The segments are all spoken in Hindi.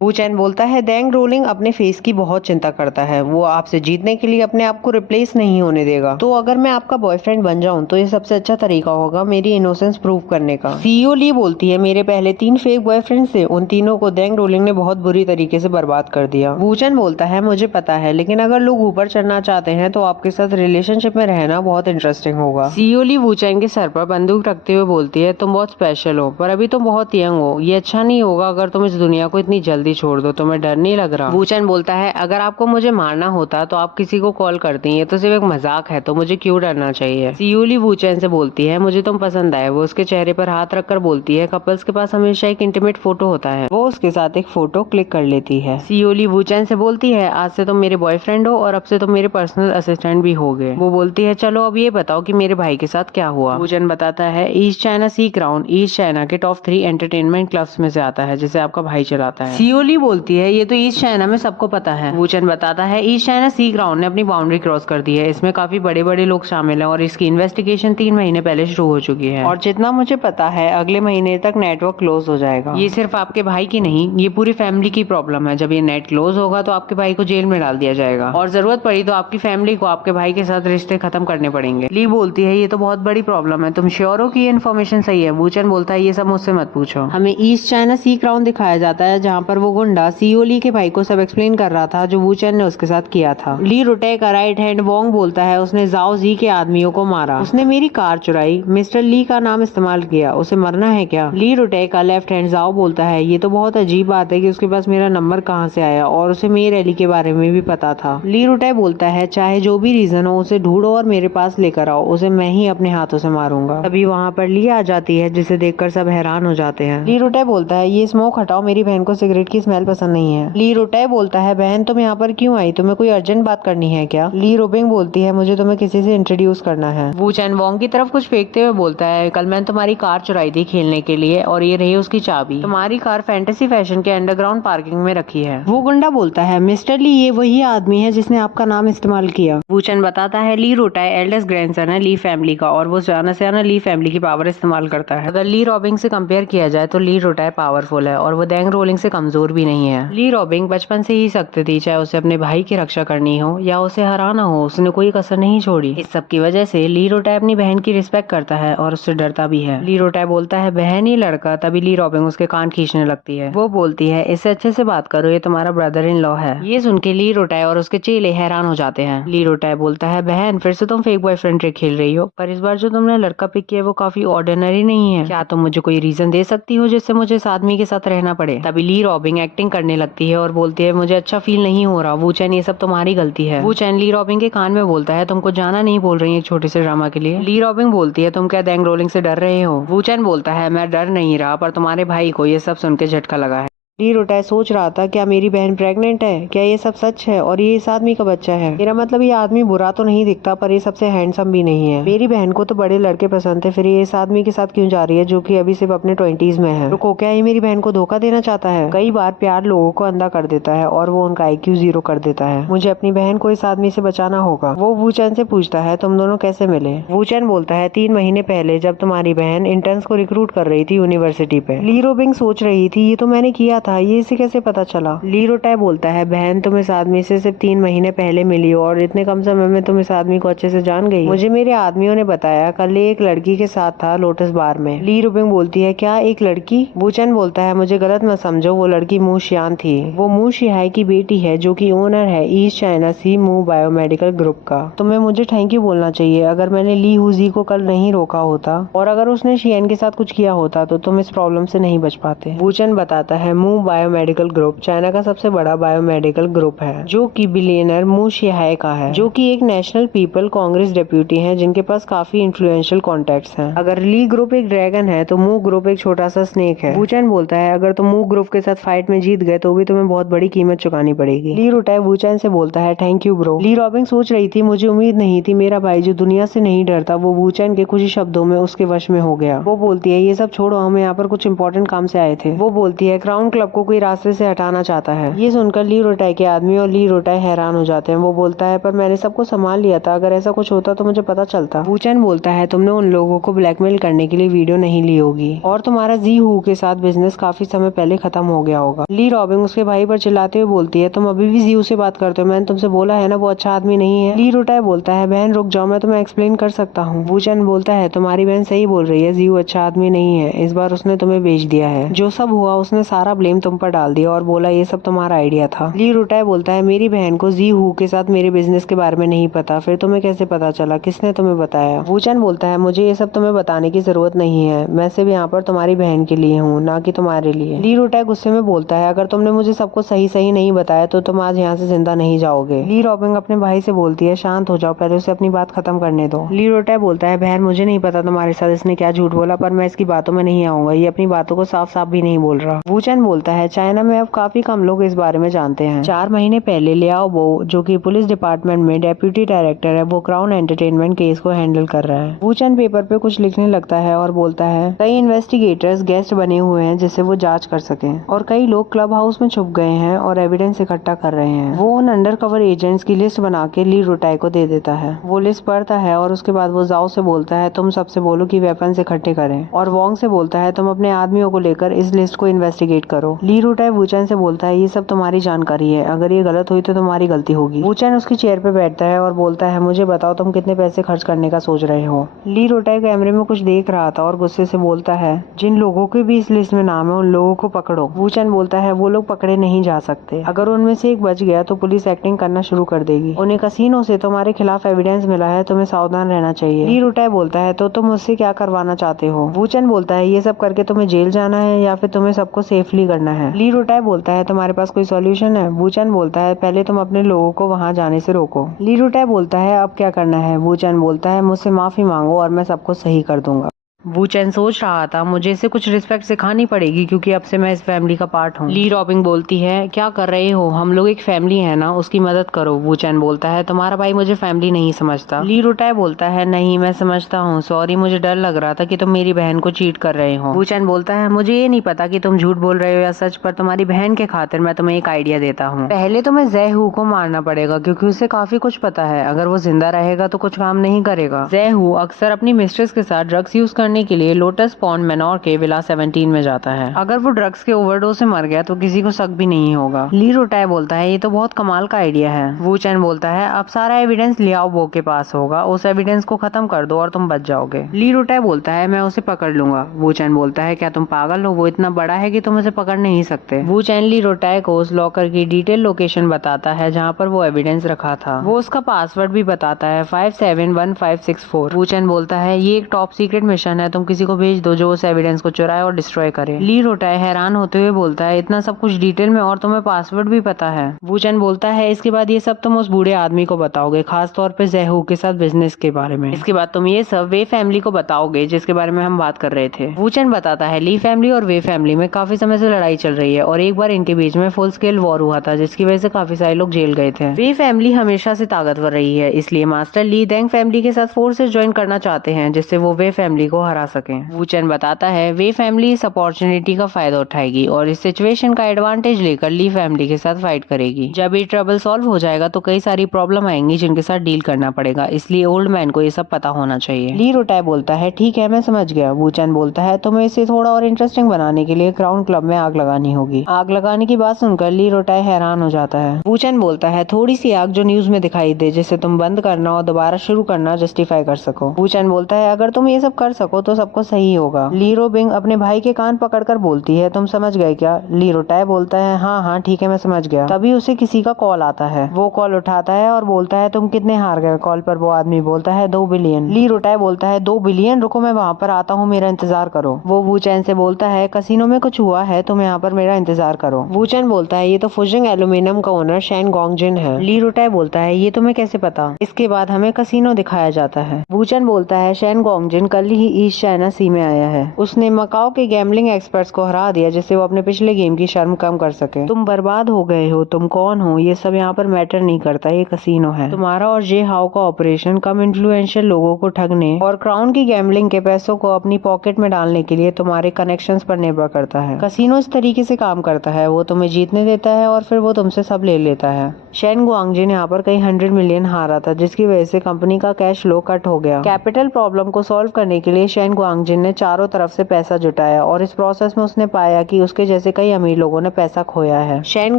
वू चैन बोलता है डेंग रोलिंग अपने फेस की बहुत चिंता करता है। वो आपसे जीतने के लिए अपने आप को रिप्लेस नहीं होने देगा। तो अगर मैं आपका बॉयफ्रेंड बन जाऊं तो ये सबसे अच्छा तरीका होगा मेरी इनोसेंस प्रूव करने का। सीईओ ली बोलती है मेरे पहले 3 फेक बॉयफ्रेंड थे, उन तीनों को डेंग रोलिंग ने बहुत बुरी तरीके से बर्बाद कर दिया। वू चैन बोलता है मुझे पता है, लेकिन अगर लोग ऊपर चढ़ना चाहते हैं तो आपके साथ रिलेशनशिप में रहना बहुत इंटरेस्टिंग होगा। सीईओ ली वू चैन के सर पर बंदूक रखते हुए बोलती है तुम बहुत स्पेशल हो, पर अभी तुम बहुत यंग हो। ये अच्छा नहीं होगा अगर तुम इस दुनिया को इतनी जल्दी छोड़ दो। तुम्हें डर नहीं लग रहा? वू चैन बोलता है अगर आपको मुझे मारना होता तो आप किसी को कॉल करती। ये तो सिर्फ एक मजाक है, तो मुझे क्यों डरना चाहिए? सीईओ ली वू चैन से बोलती है मुझे तुम पसंद आए। वो उसके चेहरे पर हाथ रखकर बोलती है कपल्स के पास हमेशा एक इंटीमेट फोटो होता है। वो उसके साथ एक फोटो क्लिक कर लेती है। सीईओ ली वू चैन से बोलती है आज से तुम मेरे बॉयफ्रेंड हो और अब से तुम मेरे पर्सनल असिस्टेंट भी हो गए। वो बोलती है चलो अब ये बताओ कि मेरे भाई के साथ क्या हुआ। वू चैन बताता है ईस्ट चाइना सी क्राउन ईस्ट चाइना के टॉप 3 एंटरटेनमेंट क्लब्स में से आता है जिसे आपका भाई चलाता है। सीईओ ली बोलती है ये तो ईस्ट चाइना में सबको पता है। वू चैन बताता है ईस्ट चाइना सी क्राउन ने अपनी बाउंड्री क्रॉस कर दी है। इसमें काफी बड़े बड़े लोग शामिल हैं और इसकी इन्वेस्टिगेशन 3 महीने पहले शुरू हो चुकी है और जितना मुझे पता है अगले महीने तक नेटवर्क क्लोज हो जाएगा। ये सिर्फ आपके भाई की नहीं, ये पूरी फैमिली की प्रॉब्लम है। जब ये नेट क्लोज होगा तो आपके भाई को जेल में डाल दिया जाएगा और जरूरत पड़ी तो आपकी फैमिली को आपके भाई के साथ रिश्ते खत्म करने पड़ेंगे। ली बोलती है ये तो बहुत बड़ी प्रॉब्लम है, तुम श्योर हो कि ये इन्फॉर्मेशन सही है? वू चैन बोलता है ये सब मुझसे मत पूछो। हमें ईस्ट चाइना सी क्राउन दिखाया जाता है जहाँ पर वो गुंडा सीईओ ली के भाई को सब एक्सप्लेन कर रहा था जो वू चैन ने उसके साथ किया था। ली रुटे का राइट हैंड वोंग बोलता है उसने जाओ जी के आदमियों को मारा, उसने मेरी कार चुराई, मिस्टर ली का नाम इस्तेमाल किया, उसे मरना है क्या? ली रुटे का लेफ्ट हैंड जाओ बोलता है ये तो बहुत अजीब बात है कि उसके पास मेरा नंबर कहाँ से आया और उसे मेरी रैली के बारे में भी पता था। ली रुटे बोलता है चाहे जो भी रीजन हो उसे ढूंढो और मेरे पास लेकर आओ, उसे मैं ही अपने हाथों से मारूंगा। तभी वहाँ पर ली आ जाती है जिसे देखकर सब हैरान हो जाते हैं। ली रुटे बोलता है ये स्मोक हटाओ, मेरी बहन को सिगरेट की स्मेल पसंद नहीं है। ली रुटे बोलता है बहन तुम यहाँ पर क्यों आई, तुम्हें कोई अर्जेंट बात करनी है क्या? ली रोबिंग बोलती है मुझे तुम्हें किसी से इंट्रोड्यूस करना है। वू चैन वोंग की तरफ कुछ फेंकते हुए बोलता है कल मैंने तुम्हारी कार चुराई थी खेलने के लिए और ये रही उसकी चाबी। तुम्हारी कार फैंटेसी फैशन के अंडरग्राउंड पार्किंग में रखी है। वो गुंडा बोलता है मिस्टर ली ये वही आदमी है जिसने आपका नाम इस्तेमाल किया। वू चैन बताता है ली रोटाई एल्डेस्ट ग्रैंडसन है ली फैमिली का और वो जाना से आना ली फैमिली की पावर इस्तेमाल करता है। अगर ली रॉबिंग से कंपेयर किया जाए तो ली रोटाई पावरफुल है और वो डेंग रोलिंग से कमजोर भी नहीं है। ली रॉबिंग बचपन से ही सख्त थी, चाहे उसे अपने भाई की रक्षा करनी हो या उसे हराना हो, उसने कोई कसर नहीं छोड़ी। इस सब की वजह से ली रोटाई अपनी बहन की रिस्पेक्ट करता है और उससे डरता भी है। ली रोटाई बोलता है बहन ही लड़का, तभी ली रॉबिंग उसके कान खींचने लगती है। वो बोलती है इससे अच्छे से बात करो, ये तुम्हारा ब्रदर इन लॉ है। ये सुन के ली रोटाई और उसके चेले हैरान हो जाते हैं। ली रोटाई बोलता है बहन फिर से तुम फेक बॉयफ्रेंड ट्रिक खेल रही हो, पर इस बार जो तुमने लड़का पिक किया वो काफी ऑर्डिनरी नहीं है। क्या तुम मुझे कोई रीजन दे सकती हो जिससे मुझे इस आदमी के साथ रहना पड़े? तभी ली रॉबिंग एक्टिंग करने लगती है और बोलती है मुझे अच्छा फील नहीं हो रहा। वू चैन ये सब तुम्हारी गलती है। वू चैन ली रॉबिंग के कान में बोलता है तुमको जाना नहीं बोल रही है एक छोटे से ड्रामा के लिए। ली रॉबिंग बोलती है तुम क्या डेंग रोलिंग से डर रहे हो? वू चैन बोलता है मैं डर नहीं रहा, पर तुम्हारे भाई को ये सब सुन के झटका लगा है। ली रोटाई सोच रहा था क्या मेरी बहन प्रेग्नेंट है, क्या ये सब सच है और ये इस आदमी का बच्चा है? मेरा मतलब ये आदमी बुरा तो नहीं दिखता पर ये सबसे हैंडसम भी नहीं है। मेरी बहन को तो बड़े लड़के पसंद थे, फिर ये इस आदमी के साथ क्यों जा रही है जो कि अभी सिर्फ अपने 20s में है? रुको, क्या ये मेरी बहन को धोखा देना चाहता है? कई बार प्यार लोगों को अंधा कर देता है और वो उनका IQ 0 कर देता है। मुझे अपनी बहन को इस आदमी से बचाना होगा। वो वू चैन से पूछता है तुम दोनों कैसे मिले? वू चैन बोलता है 3 महीने पहले जब तुम्हारी बहन इंटर्न्स को रिक्रूट कर रही थी यूनिवर्सिटी पे। ली रोबिंग सोच रही थी ये तो मैंने किया था, ये इसे कैसे पता चला? ली रोटाई बोलता है बहन तुम इस आदमी से सिर्फ 3 महीने पहले मिली हो और इतने कम समय में तुम इस आदमी को अच्छे से जान गई। मुझे मेरे आदमियों ने बताया कल एक लड़की के साथ था लोटस बार में। ली रोबिंग बोलती है क्या एक लड़की? वू चैन बोलता है मुझे गलत मत समझो, वो लड़की मू शियान थी। वो मू शिहाई की बेटी है जो कि ओनर है ईस्ट चाइना सी मू बायोमेडिकल ग्रुप का। तुम्हें मुझे थैंक यू बोलना चाहिए। अगर मैंने ली हुजी को कल नहीं रोका होता और अगर उसने शियान के साथ कुछ किया होता तो तुम इस प्रॉब्लम से नहीं बच पाते। वू चैन बताता है मू बायोमेडिकल ग्रुप चाइना का सबसे बड़ा बायोमेडिकल ग्रुप है जो कि बिलियनर मू शिहाई का है, जो कि एक नेशनल पीपल कांग्रेस डेप्यूटी हैं जिनके पास काफी इन्फ्लुएंशियल कॉन्टेक्ट्स हैं। अगर ली ग्रुप एक ड्रैगन है तो मू ग्रुप एक छोटा सा स्नेक है। वू चैन बोलता है अगर तुम मू ग्रुप के साथ फाइट में जीत गए तो भी तुम्हें बहुत बड़ी कीमत चुकानी पड़ेगी। ली रोटाई वू चैन से बोलता है thank you bro. Lee Robbing सोच रही थी मुझे उम्मीद नहीं थी मेरा भाई जो दुनिया से नहीं डरता वो वू चैन के कुछ ही शब्दों में उसके वश में हो गया। वो बोलती है ये सब छोड़ो, हम यहाँ पर कुछ इंपॉर्टेंट काम से आए थे। वो बोलती है क्राउन क्लब क्लब को कोई रास्ते से हटाना चाहता है। ये सुनकर ली रोटाई के आदमी और ली रोटाई हैरान हो जाते हैं। वो बोलता है पर मैंने सबको संभाल लिया था, अगर ऐसा कुछ होता तो मुझे पता चलता। वूचैन बोलता है तुमने उन लोगों को ब्लैकमेल करने के लिए वीडियो नहीं ली होगी और तुम्हारा जी हू के साथ बिजनेस काफी समय पहले खत्म हो गया होगा। ली रॉबिंग उसके भाई पर चिल्लाते हुए बोलती है तुम अभी भी जी हू से बात करते हो, मैंने तुमसे बोला है ना वो अच्छा आदमी नहीं है। ली रोटाई बोलता है बहन रुक जाओ, मैं तुम्हें एक्सप्लेन कर सकता हूँ। वूचैन बोलता है तुम्हारी बहन सही बोल रही है, जी हू अच्छा आदमी नहीं है, इस बार उसने तुम्हें बेच दिया है। जो सब हुआ उसने सारा ब्लेम तुम पर डाल दिया और बोला ये सब तुम्हारा आइडिया था। ली रोटाई बोलता है मेरी बहन को जी हू के साथ मेरे बिजनेस के बारे में नहीं पता, फिर तुम्हें कैसे पता चला, किसने तुम्हें बताया। वूचैन बोलता है मुझे ये सब तुम्हें बताने की जरूरत नहीं है, मैं सिर्फ यहाँ पर तुम्हारी बहन के लिए हूँ, ना कि तुम्हारे लिए। ली रोटाई गुस्से में बोलता है अगर तुमने मुझे सबको सही सही नहीं बताया तो तुम आज यहाँ से जिंदा नहीं जाओगे। ली रॉबिंग अपने भाई से बोलती है शांत हो जाओ, पहले उसे अपनी बात खत्म करने दो। ली रोटाई बोलता है बहन मुझे नहीं पता तुम्हारे साथ इसने क्या झूठ बोला, पर मैं इसकी बातों में नहीं आऊंगा, ये अपनी बातों को साफ साफ भी नहीं बोल रहा। वूचैन बोलता है चाइना में अब काफी कम लोग इस बारे में जानते हैं। 4 महीने पहले लियाओ बो जो कि पुलिस डिपार्टमेंट में डेप्यूटी डायरेक्टर है, वो क्राउन एंटरटेनमेंट केस को हैंडल कर रहा है। वूचैन पेपर पे कुछ लिखने लगता है और बोलता है कई इन्वेस्टिगेटर्स गेस्ट बने हुए हैं जिससे वो जांच कर सके और कई लोग क्लब हाउस में छुप गए हैं और एविडेंस इकट्ठा कर रहे हैं। वो उन अंडर कवर एजेंट्स की लिस्ट बना के ली रोटाई को दे देता है। वो लिस्ट पढ़ता है और उसके बाद वो जाओ से बोलता है तुम सबसे बोलो कि वेपन्स इकट्ठे करें और वोंग से बोलता है तुम अपने आदमियों को लेकर इस लिस्ट को इन्वेस्टिगेट करो। ली रोटाई वूचैन से बोलता है ये सब तुम्हारी जानकारी है, अगर ये गलत हुई तो तुम्हारी गलती होगी। वूचैन उसकी चेयर पे बैठता है और बोलता है मुझे बताओ तुम कितने पैसे खर्च करने का सोच रहे हो। ली रोटाई कैमरे में कुछ देख रहा था और गुस्से से बोलता है जिन लोगों के भी इस लिस्ट में नाम है उन लोगों को पकड़ो। वूचैन बोलता है वो लोग पकड़े नहीं जा सकते, अगर उनमें से एक बच गया तो पुलिस एक्टिंग करना शुरू कर देगी। उन्हें कसीनो से तुम्हारे खिलाफ एविडेंस मिला है, तुम्हें सावधान रहना चाहिए। ली रोटाई बोलता है तो तुम मुझसे क्या करवाना चाहते हो। वूचैन बोलता है ये सब करके तुम्हें जेल जाना है या फिर तुम्हें सबको सेफली करना है। ली रोटाई बोलता है तुम्हारे पास कोई सॉल्यूशन है। वूचैन बोलता है पहले तुम अपने लोगों को वहां जाने से रोको। ली रोटाई बोलता है अब क्या करना है। वूचैन बोलता है मुझसे माफी मांगो और मैं सबको सही कर दूंगा। वूचैन सोच रहा था मुझे इसे कुछ रिस्पेक्ट सिखानी पड़ेगी क्योंकि अब से मैं इस फैमिली का पार्ट हूँ। ली रॉबिंग बोलती है क्या कर रहे हो, हम लोग एक फैमिली है ना, उसकी मदद करो। वूचैन बोलता है तुम्हारा भाई मुझे फैमिली नहीं समझता। ली रोटाई बोलता है नहीं मैं समझता हूँ, सॉरी मुझे डर लग रहा था कि तुम मेरी बहन को चीट कर रहे हो। वूचैन बोलता है मुझे ये नहीं पता कि तुम झूठ बोल रहे हो या सच, पर तुम्हारी बहन के खातिर मैं तुम्हें एक आइडिया देता हूँ। पहले तुम्हें जय हू को मारना पड़ेगा क्योंकि उसे काफी कुछ पता है, अगर वो जिंदा रहेगा तो कुछ काम नहीं करेगा। जय हू अक्सर अपनी मिस्ट्रेस के साथ ड्रग्स यूज करने के लिए लोटस पॉन्ड मेनोर के विला 17 में जाता है। अगर वो ड्रग्स के ओवरडोज से मर गया तो किसी को शक भी नहीं होगा। ली रोटाई बोलता है ये तो बहुत कमाल का आइडिया है। वूचैन बोलता है अब सारा एविडेंस लियाओ बो के पास होगा, उस एविडेंस को खत्म कर दो और तुम बच जाओगे। ली रोटाई बोलता है मैं उसे पकड़ लूंगा। वूचैन बोलता है क्या तुम पागल हो, वो इतना बड़ा है कि तुम उसे पकड़ नहीं सकते। वूचैन ली रोटाई को उस लॉकर की डिटेल लोकेशन बताता है जहाँ पर वो एविडेंस रखा था। वो उसका पासवर्ड भी बताता है 571564। वूचैन बोलता है ये एक टॉप सीक्रेट मिशन है, तुम किसी को भेज दो जो उस एविडेंस को चुराए और डिस्ट्रॉय करे। ली रोटाई हैरान होते हुए बोलता है इतना सब कुछ डिटेल में और तुम्हें पासवर्ड भी पता है। वूचैन बोलता है इसके बाद ये सब तुम उस बूढ़े आदमी को बताओगे, खास तौर पे जय हू के साथ बिजनेस के बारे में। इसके बाद तुम ये सब वे फैमिली को बताओगे जिसके बारे में हम बात कर रहे थे। वूचैन बताता है ली फैमिली और वे फैमिली में काफी समय से लड़ाई चल रही है और एक बार इनके बीच में फुल स्केल वॉर हुआ था जिसकी वजह से काफी सारे लोग जेल गए थे। वे फैमिली हमेशा से ताकतवर रही है, इसलिए मास्टर ली देंग फैमिली के साथ फोर्सेस ज्वाइन करना चाहते हैं जिससे वो वे फैमिली को हरा सके। वूचैन बताता है वे फैमिली इस अपॉर्चुनिटी का फायदा उठाएगी और इस सिचुएशन का एडवांटेज लेकर ली फैमिली के साथ फाइट करेगी। जब ये ट्रबल सॉल्व हो जाएगा तो कई सारी प्रॉब्लम आएंगी जिनके साथ डील करना पड़ेगा, इसलिए ओल्ड मैन को ये सब पता होना चाहिए। ली रोटाई बोलता है ठीक है मैं समझ गया। वूचैन बोलता है तुम्हें इसे थोड़ा और इंटरेस्टिंग बनाने के लिए क्राउन क्लब में आग लगानी होगी। आग लगाने की बात सुनकर ली रोटाई हैरान हो जाता है। वूचैन बोलता है थोड़ी सी आग जो न्यूज में दिखाई दे जिसे तुम बंद करना और दोबारा शुरू करना जस्टिफाई कर सको। वूचैन बोलता है अगर तुम ये सब कर सको तो सबको सही होगा। ली रोबिंग अपने भाई के कान पकड़कर बोलती है तुम समझ गए क्या। ली रोटाई बोलता है हाँ हाँ ठीक है मैं समझ गया। तभी उसे किसी का कॉल आता है, वो कॉल उठाता है और बोलता है तुम कितने हार गए। कॉल पर वो आदमी बोलता है 2 बिलियन। ली रोटाई बोलता है 2 बिलियन, रुको मैं वहाँ पर आता हूँ, मेरा इंतजार करो। वो वूचैन से बोलता है कसिनो में कुछ हुआ है, तुम यहाँ पर मेरा इंतजार करो। वूचैन बोलता है ये तो फुजिंग एल्यूमिनियम का ओनर शैन गोंगजिन है। ली रोटाई बोलता है ये तुम्हें कैसे पता। इसके बाद हमें कसिनो दिखाया जाता है। वूचैन बोलता है शैन गोंगजिन कल ही ईस्ट चाइना सी में आया है। उसने मकाओ के गैम्बलिंग एक्सपर्ट्स को हरा दिया जिससे वो अपने पिछले गेम की शर्म कम कर सके। तुम बर्बाद हो गए हो, तुम कौन हो, ये सब यहाँ पर मैटर नहीं करता, ये कसीनो है। तुम्हारा और जे हाउ का ऑपरेशन कम इन्फ्लुएंशियल लोगों को ठगने और क्राउन की गैम्बलिंग के पैसों को अपनी पॉकेट में डालने के लिए तुम्हारे कनेक्शंस पर निर्भर करता है। कसीनो इस तरीके से काम करता है, वो तुम्हें जीतने देता है और फिर वो तुमसे सब ले लेता है। शेन गुआंगजिन यहाँ पर कई 100 मिलियन हारा था जिसकी वजह से कंपनी का कैश फ्लो कट हो गया। कैपिटल प्रॉब्लम को सॉल्व करने के लिए शेन गुआंगजिन ने चारों तरफ से पैसा जुटाया और इस प्रोसेस में उसने पाया कि उसके जैसे कई अमीर लोगों ने पैसा खोया है। शेन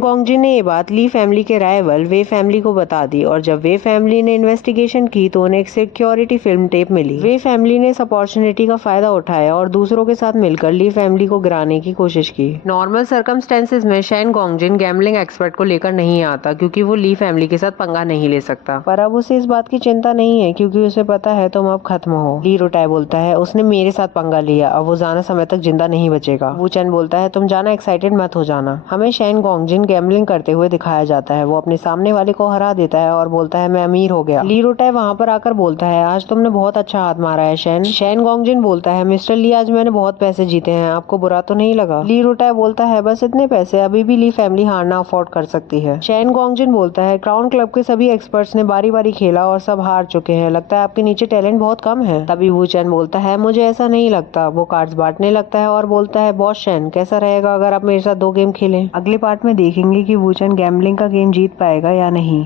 गुआंगजिन ने ये बात ली फैमिली के राइवल वे फैमिली को बता दी और जब वे फैमिली ने इन्वेस्टिगेशन की तो उन्हें एक सिक्योरिटी फिल्म टेप मिली। वे फैमिली ने इस अपॉर्चुनिटी का फायदा उठाया और दूसरों के साथ मिलकर ली फैमिली को गिराने की कोशिश की। नॉर्मल सर्कमस्टेंसेज में शेन गुआंगजिन गैम्बलिंग एक्सपर्ट को लेकर नहीं आता क्योंकि वो ली फैमिली के साथ पंगा नहीं ले सकता, पर अब उसे इस बात की चिंता नहीं है क्योंकि उसे पता है तुम अब खत्म हो। ली रोटाई बोलता है उसने मेरे साथ पंगा लिया, अब वो ज्यादा समय तक जिंदा नहीं बचेगा। वू चैन बोलता है तुम जाना, एक्साइटेड मत हो जाना। हमें शेन गुआंगजिन गैम्बलिंग करते हुए दिखाया जाता है, वो अपने सामने वाले को हरा देता है और बोलता है मैं अमीर हो गया। ली रोटाई वहाँ पर आकर बोलता है आज तुमने बहुत अच्छा हाथ मारा है शेन। शेन गुआंगजिन बोलता है मिस्टर ली आज मैंने बहुत पैसे जीते हैं, आपको बुरा तो नहीं लगा? ली रोटाई बोलता है बस इतने पैसे, अभी भी ली फैमिली हारना अफोर्ड कर सकती है। शेन गुआंगजिन बोलता है क्राउन क्लब के सभी एक्सपर्ट्स ने बारी बारी खेला और सब हार चुके हैं, लगता है आपके नीचे टैलेंट बहुत कम है। तभी वू चैन बोलता है मुझे ऐसा नहीं लगता। वो कार्ड्स बांटने लगता है और बोलता है बॉस शेन कैसा रहेगा अगर आप मेरे साथ 2 गेम खेलें। अगले पार्ट में देखेंगे कि वू चैन गैम्बलिंग का गेम जीत पाएगा या नहीं।